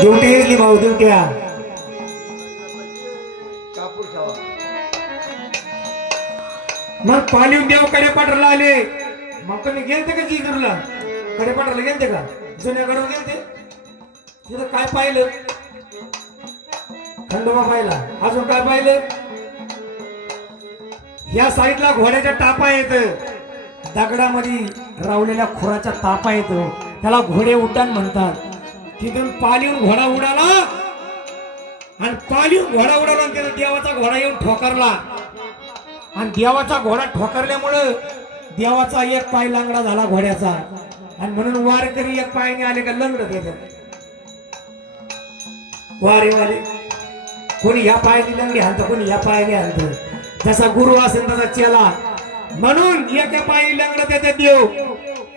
duty घेतली भाऊ ड्युट्या मग पालिव देव कडेपाटरला आले मग तुम्ही गेलते का जिजूरला कडेपाटरला गेलते का जुन्याकडून गेलते तिथं काय पाहिलं खंडोबा पाहिला अजून काय पाहिलं या साईडला घोड्याच्या टापा येत दगडामध्ये रावलेल्या खुराच्या तापा येतो त्याला घोडे उड्डाण म्हणतात तिथून पालीहून घोडा उडाला आणि पालीहून घोडा उडाला आणि त्याला देवाचा घोडा येऊन ठोकरला आणि देवाचा घोडा ठोकरल्यामुळं देवाचा एक पाय लांगडा झाला घोड्याचा आणि म्हणून वारकरी एक पायाने आले का लंगडत येतात वारेवाले कोणी ह्या पायाने लंगडी हाणतं कोणी ह्या पायाने हाणतं जसा गुरु असेल तसा चेला म्हणून एका पायी लंगडत येतात देव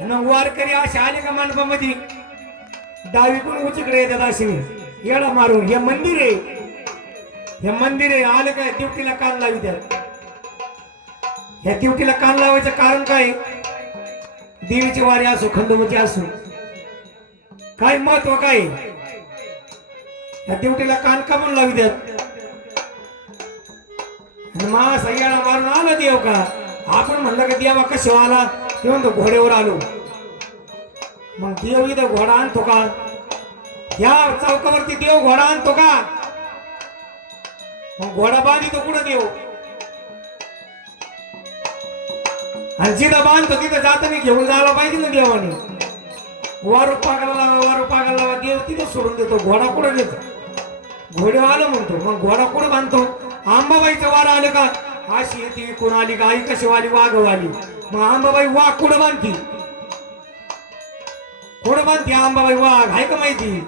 आणि वारकरी असे आले का मांडपामध्ये डावीकडून उचकडे येतात असे येडा मारून हे मंदिर आहे आलं काय ड्युटीला कान लावितात ह्या ड्युटीला कान लावायचं कारण काय देवीची वारी असो खंडोबाची असो काय महत्व काय ह्या ड्युटीला कान का म्हणून लावितात मा सह्याला मारून आला देव का आपण म्हणलं का देवा कशा आला ते म्हणतो घोड्यावर आलो मग देव इथं घोडा आणतो का या चौकावरती देव घोडा आणतो का मग घोडा बांधितो कुठं देव आणि जिथं बांधतो तिथं जाताना घेऊन जायला पाहिजे ना देवाने वारू पागाला देव तिथं सोडून देतो घोडा कुठं देतो घोडे आलं म्हणतो मग घोडा कुठं बांधतो आंबाबाईचं वार आलं का अशी येते कोण आली का आई कशी वाली वाघ वाली मग आंबाबाई वाघ कुठं बांधती कुठं बांधते आंबाबाई वाघ आहे का माहिती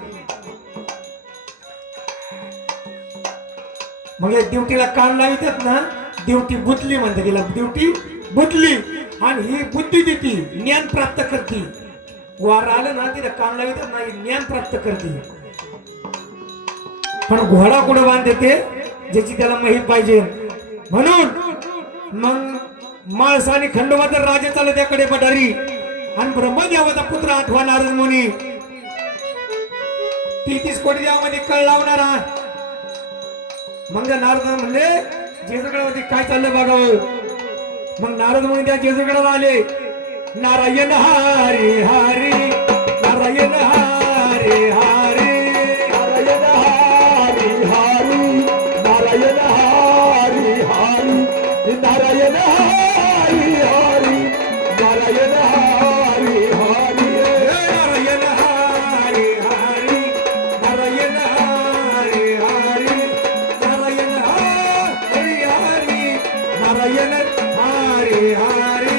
मग या ड्युटीला कान लावितात ना ड्युटी बुतली म्हणते तिला ड्युटी बुतली आणि ही बुद्धी देती ज्ञान प्राप्त करते वार आलं ना तिला कान लावितात ना ज्ञान प्राप्त करते पण घोडा कुठं बांधते ते ज्याची त्याला माहित पाहिजे म्हणून मग माळसाने खंडोबा तर राजा चालू त्याकडे पठारी आणि ब्रह्मदेवाचा पुत्र आठवा नारद मुनी 33 कोटी देवामध्ये कळ लावणारा मग नारद म्हणले जेजुगडामध्ये काय चाललंय बघावं मग नारद मुनी त्या जेजुगडाला आले नारायण हरी हरी नारायण हरी हरी नारायण हरी हरी नारायण हरी हरी नारायण हरी हरी नारायण हरी हरी नारायण हरी हरी नारायण हरी हरी नारायण हरी हरी नारायण हरी हरी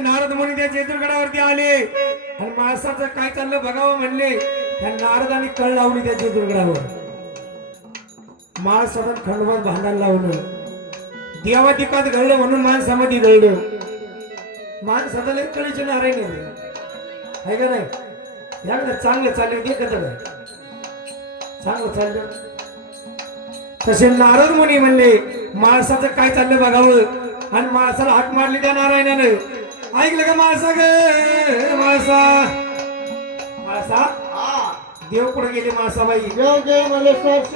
नारद मुनी त्या जेजुरगडावरती आले आणि माणसाचं काय चाललं बघावं म्हणले त्या नारदाने कळ लावली त्या जेजुरगडावर माणसाचं खंडोबात भांडण लावलं देवाधिकात घडलं म्हणून माणसामध्ये घडलं माणसाचं लय कळीचे नारायण आहे का नाही या चांगलं चाललं देखत काय चांगलं चाललं तसे नारद मुनी म्हणले माणसाचं काय चाललं बघावं आणि माणसाला हाक मारली त्या नारायणाने ऐकलं का माळसा ग माळसा देव कुठे गेले माळसाबाई देव गे मला स्पर्श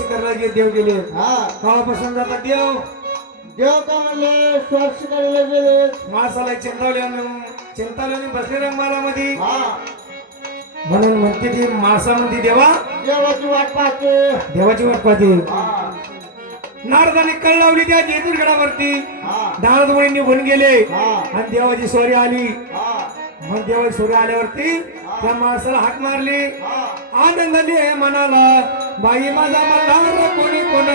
करायला गेले देव गेले केव्हापासून जातात देव देव का म्हणले स्पर्श करायला गेले माणसाला चिंतावल्याने बसले रंगमालामध्ये म्हणून म्हणते ती माणसा म्हणते देवा देवाची वाट पाहते देवाची वाट पाहते नारदाने कळ लावली त्या जेजुरगडावरती नारद मुनी निघून गेले आणि देवाची सोरी आली मग देवाची सोरी आल्यावरती त्या माणसाला हाक मारली आनंदाने मनाला बाई माझा मल्हार कोणी कोण